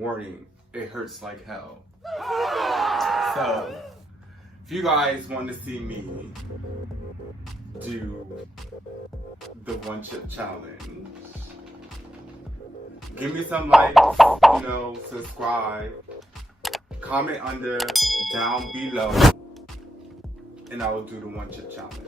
Warning, it hurts like hell. So, if you guys want to see me do the one chip challenge, give me some likes, subscribe, comment down below, and I will do the one chip challenge.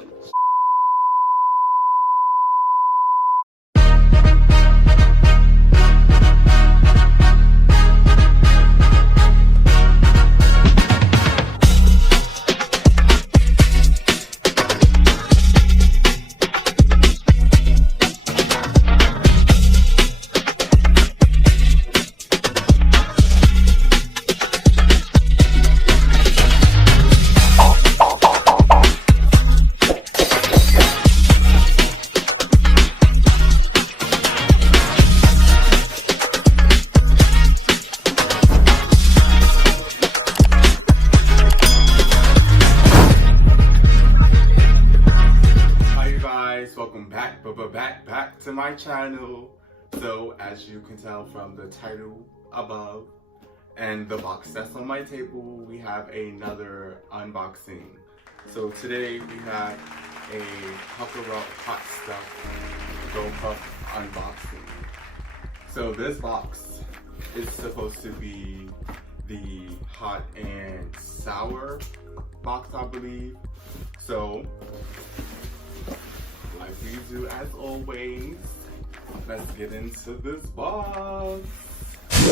Welcome back to my channel. So as you can tell from the title above and the box that's on my table, we have another unboxing. So today we have a Pucker-Up hot stuff GoPuff unboxing. So this box is supposed to be the hot and sour box, I believe. So like we do as always, let's get into this box. So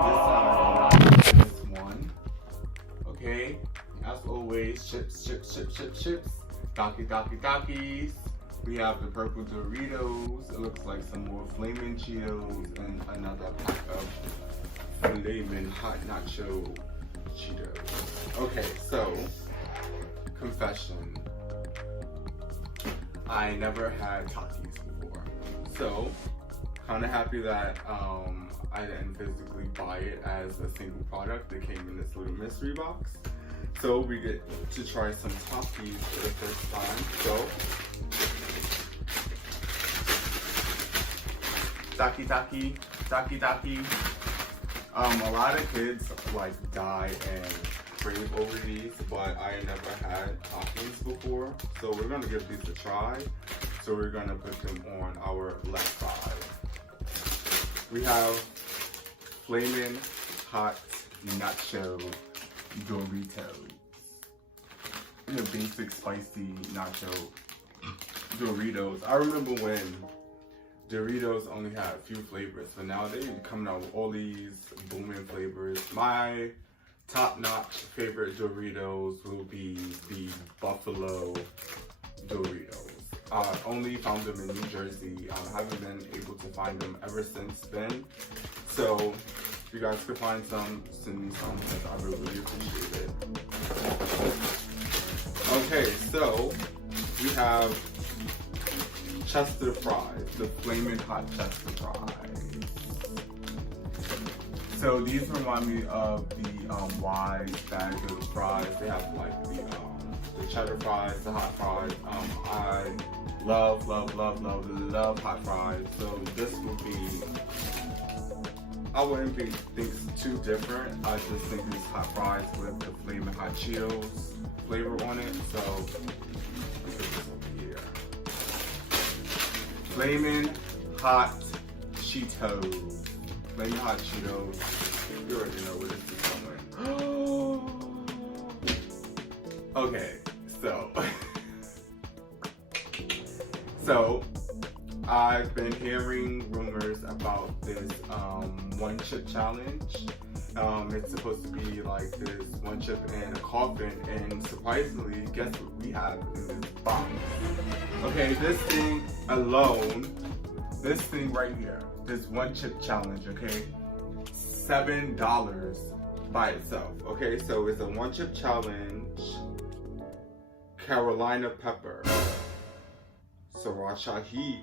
this time, this one. Okay, as always, chips. Takis. We have the purple Doritos. It looks like some more flaming Cheetos and another pack of flaming hot nacho Cheetos. Okay, so confession. I never had Takis before, so kind of happy that I didn't physically buy it as a single product. It came in this little mystery box, so we get to try some Takis for the first time. So Taki. A lot of kids like die and crave over these, but I never had Takis before, so we're gonna give these a try. So we're gonna put them on our left side. We have flaming hot nacho Doritos. The basic spicy nacho Doritos. I remember when Doritos only had a few flavors, but now they're coming out with all these booming flavors. My top-notch favorite Doritos will be the Buffalo Doritos. I only found them in New Jersey. I haven't been able to find them ever since then. So if you guys could find some, send me some, because I would really appreciate it. Okay, so we have Chester fries, the flaming hot Chester fries. So these remind me of the wide bag of fries. They have like the cheddar fries, the hot fries. I love hot fries. So this would be, I wouldn't think it's too different. I just think it's hot fries with the flaming hot Cheetos flavor on it. So let's put this over here. Flaming hot Cheetos. Flaming hot Cheetos. You already know where this is going. Okay, so I've been hearing rumors about this one chip challenge. It's supposed to be like this one chip in a coffin, and surprisingly, guess what we have in this box? Okay, this thing alone, this thing right here, this one chip challenge, okay, $7 by itself. Okay, so it's a one chip challenge, Carolina pepper, sriracha heat,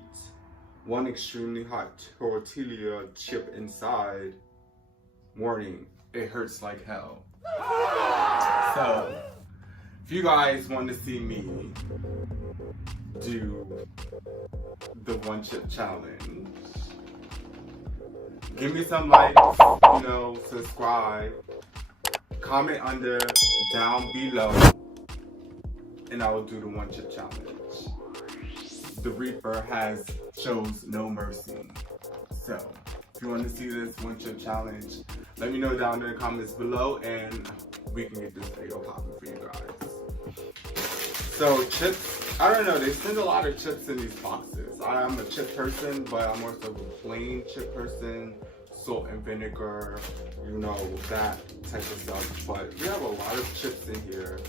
one extremely hot tortilla chip inside. Warning, it hurts like hell. So, if you guys want to see me do the one chip challenge, Give me some likes, you know, subscribe, comment down below, and I will do the 1 chip challenge. The Reaper shows no mercy. So, if you want to see this 1 chip challenge, let me know down in the comments below, and we can get this video popping for you guys. So chips, I don't know, they send a lot of chips in these boxes. I'm a chip person, but I'm also a plain chip person. Salt and vinegar, you know, that type of stuff. But we have a lot of chips in here.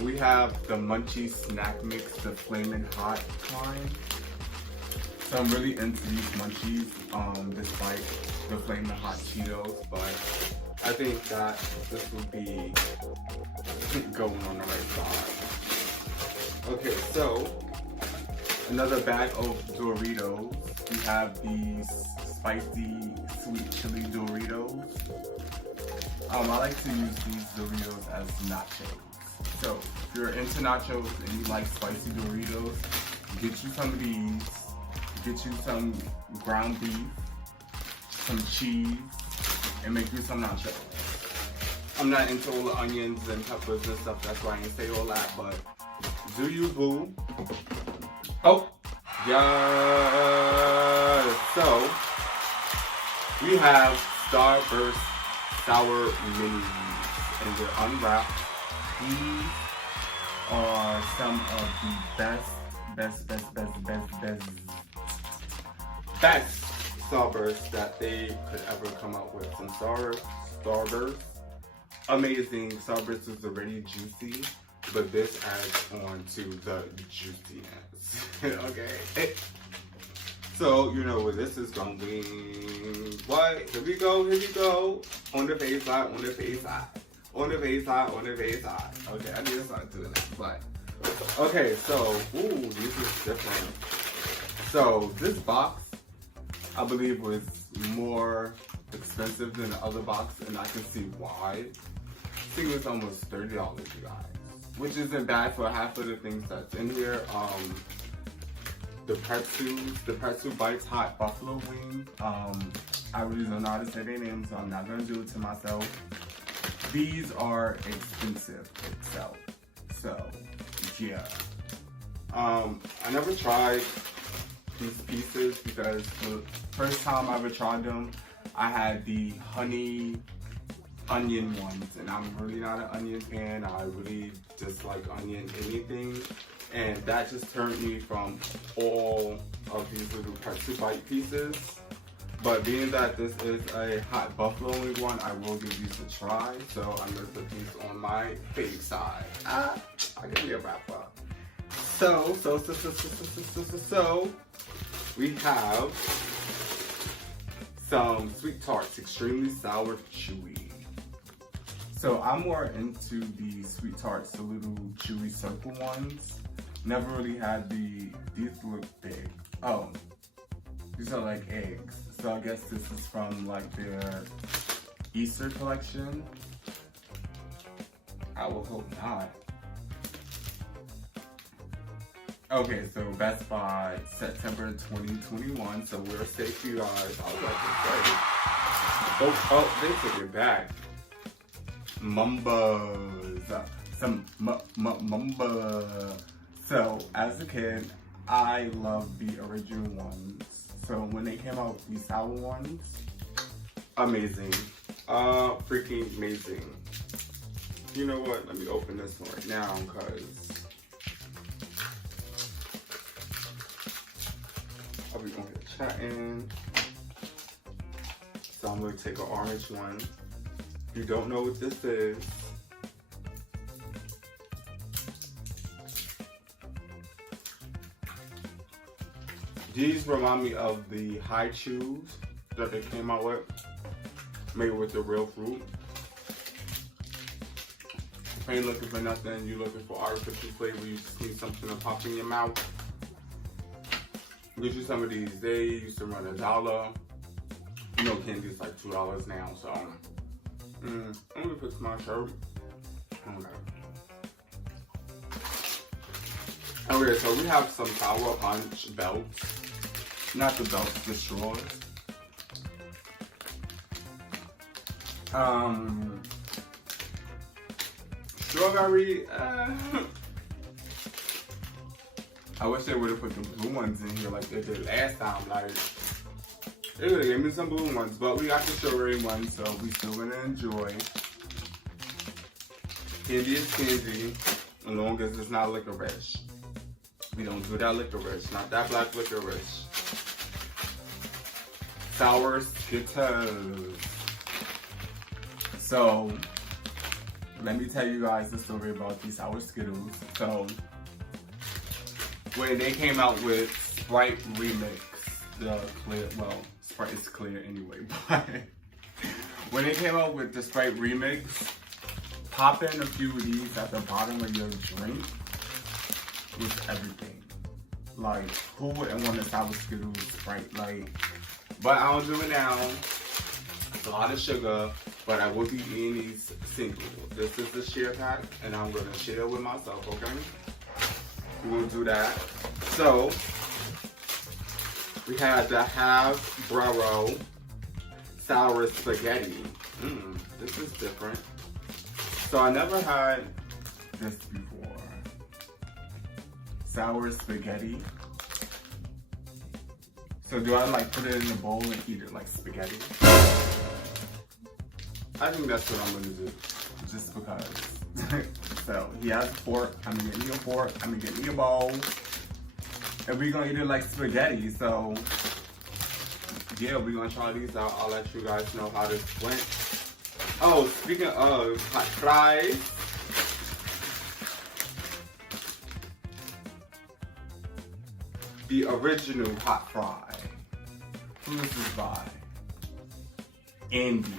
We have the Munchie Snack Mix, the Flamin' Hot kind. So I'm really into these Munchies, despite the Flamin' Hot Cheetos, but I think that this would be going on the right side. Okay, so another bag of Doritos. We have these spicy sweet chili Doritos. I like to use these Doritos as nachos. So if you're into nachos and you like spicy Doritos, get you some of these. Get you some ground beef, some cheese, and make you some nachos. I'm not into all the onions and peppers and stuff, that's why I didn't say all that, but do you, boo? Oh, yeah. So we have Starburst Sour Minis, and they're unwrapped. These are some of the best Starburst that they could ever come up with. Some Starburst, amazing. Starburst is already juicy, but this adds on to the juiciness. Okay. So you know where this is going. What? Here we go. On the face side, on the face side. On the face side, on the face side. Okay, I need to start doing that. But okay, so ooh, this is different. So this box, I believe, was more expensive than the other box, and I can see why. I think it's almost $30, you guys, which isn't bad for half of the things that's in here. The pretzel bites, hot buffalo wing. I really don't know how to say their names, so I'm not gonna do it to myself. These are expensive itself, so yeah. I never tried these pieces because the first time I ever tried them, I had the honey onion ones, and I'm really not an onion fan. I really dislike onion anything, and that just turned me from all of these little pretzel bite pieces. But being that this is a hot buffalo wing one, I will give these a try. So I'm gonna put these on my face side. I can be a wrap up. So we have some sweet tarts, extremely sour, chewy. So I'm more into the sweet tarts, the little chewy circle ones. Never really had these look big. Oh, these are like eggs. So I guess this is from like their Easter collection. I will hope not. Okay, so Best Buy, September 2021. So we're safe, you guys. I was about to say. Oh, they took it back. Mumbas. Some mumba. So as a kid, I loved the original ones. So when they came out with these sour ones, amazing. Freaking amazing. You know what? Let me open this one right now, because I'll be on here chatting. So I'm going to take an orange one. If you don't know what this is, these remind me of the high chews that they came out with, made with the real fruit. If you ain't looking for nothing, you looking for artificial flavor, you just need something to pop in your mouth. Get you some of these. They used to run $1. You know, candy's like $2 now, so I'm gonna fix my shirt. Okay, so we have some Sour Punch belts. Not the belts, the straws. Strawberry, I wish they would have put the blue ones in here like they did last time. Like, they would have gave me some blue ones, but we got the strawberry ones, so we still gonna enjoy. Candy is candy, as long as it's not licorice. We don't do that licorice, not that black licorice. Sour Skittles. So, let me tell you guys the story about these Sour Skittles. So, when they came out with Sprite Remix, the clear, well, Sprite is clear anyway, but when they came out with the Sprite Remix, pop in a few of these at the bottom of your drink with everything. Like, who wouldn't want a Sour Skittles Sprite? Like, but I don't do it now. It's a lot of sugar, but I will be eating these single. This is the share pack, and I'm gonna share with myself, okay? We're gonna do that. So, we had the half Bravo sour spaghetti. This is different. So I never had this before. Sour spaghetti. So do I like put it in a bowl and eat it like spaghetti? I think that's what I'm gonna do, just because. So he has a fork, I'm gonna get me a fork, I'm gonna get me a bowl, and we're gonna eat it like spaghetti. So yeah, we're gonna try these out. I'll let you guys know how this went. Oh, speaking of hot fries, the original hot fry. Who is this by? Andy.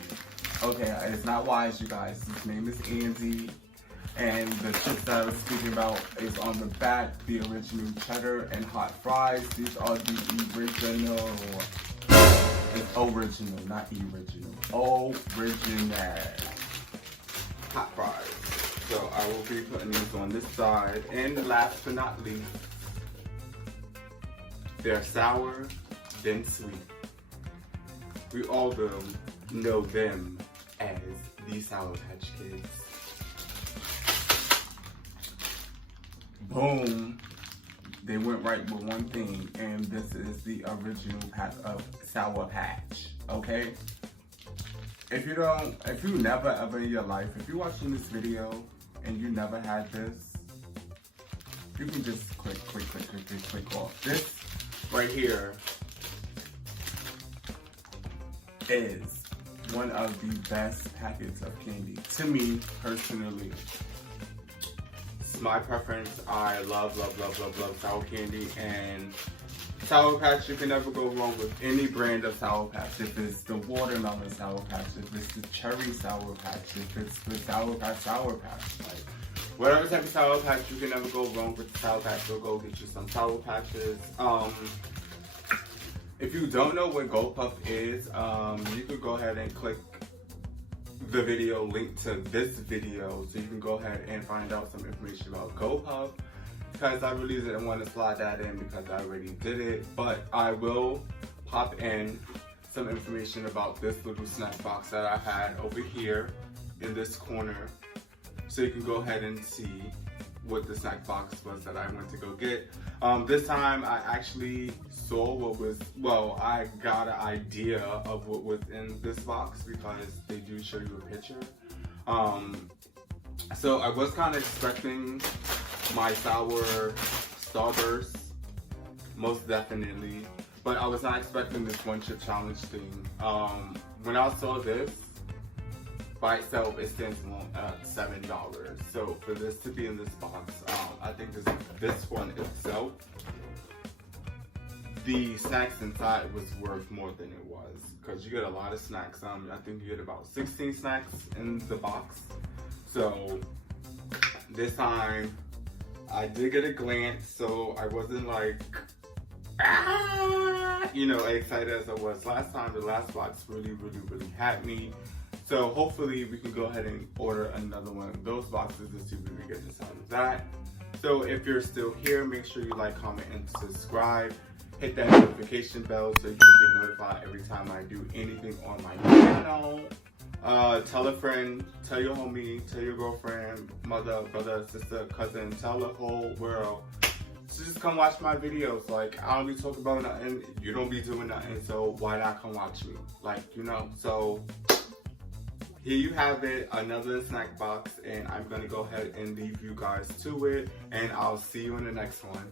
Okay, it's not Wise, you guys. His name is Andy. And the chips that I was speaking about is on the back, the original cheddar and hot fries. These are the original. It's original, not original. Original hot fries. So I will be putting these on this side. And last but not least, they're sour, then sweet. We all know them as the Sour Patch Kids. Boom. They went right with one thing, and this is the original pack of Sour Patch, okay? If you never ever in your life, if you're watching this video and you never had this, you can just click off. This right here is one of the best packets of candy to me personally. It's my preference. I love sour candy, and Sour Patch, you can never go wrong with any brand of Sour Patch. If it's the watermelon Sour Patch, if it's the cherry Sour Patch, if it's the Sour Patch, like whatever type of Sour Patch, you can never go wrong with the Sour Patch. So go get you some Sour Patches. If you don't know what GoPuff is, you could go ahead and click the video link to this video so you can go ahead and find out some information about GoPuff, because I really didn't want to slide that in because I already did it, but I will pop in some information about this little snack box that I had over here in this corner, so you can go ahead and see what the snack box was that I went to go get. This time I actually saw what was, well, I got an idea of what was in this box because they do show you a picture. So I was kind of expecting my sour Starburst, most definitely, but I was not expecting this one chip challenge thing. When I saw this by itself, it stands at $7. So for this to be in this box, I think this one itself, the snacks inside was worth more than it was, because you get a lot of snacks. I think you get about 16 snacks in the box. So this time I did get a glance, so I wasn't like, you know, excited as I was last time. The last box really had me. So hopefully we can go ahead and order another one of those boxes to see if we can get this out of that. So if you're still here, make sure you like, comment, and subscribe. Hit that notification bell so you can get notified every time I do anything on my channel. Tell a friend, tell your homie, tell your girlfriend, mother, brother, sister, cousin, tell the whole world. So just come watch my videos. Like, I don't be talking about nothing, you don't be doing nothing, so why not come watch me? Like, you know, so here you have it, another snack box, and I'm gonna go ahead and leave you guys to it, and I'll see you in the next one.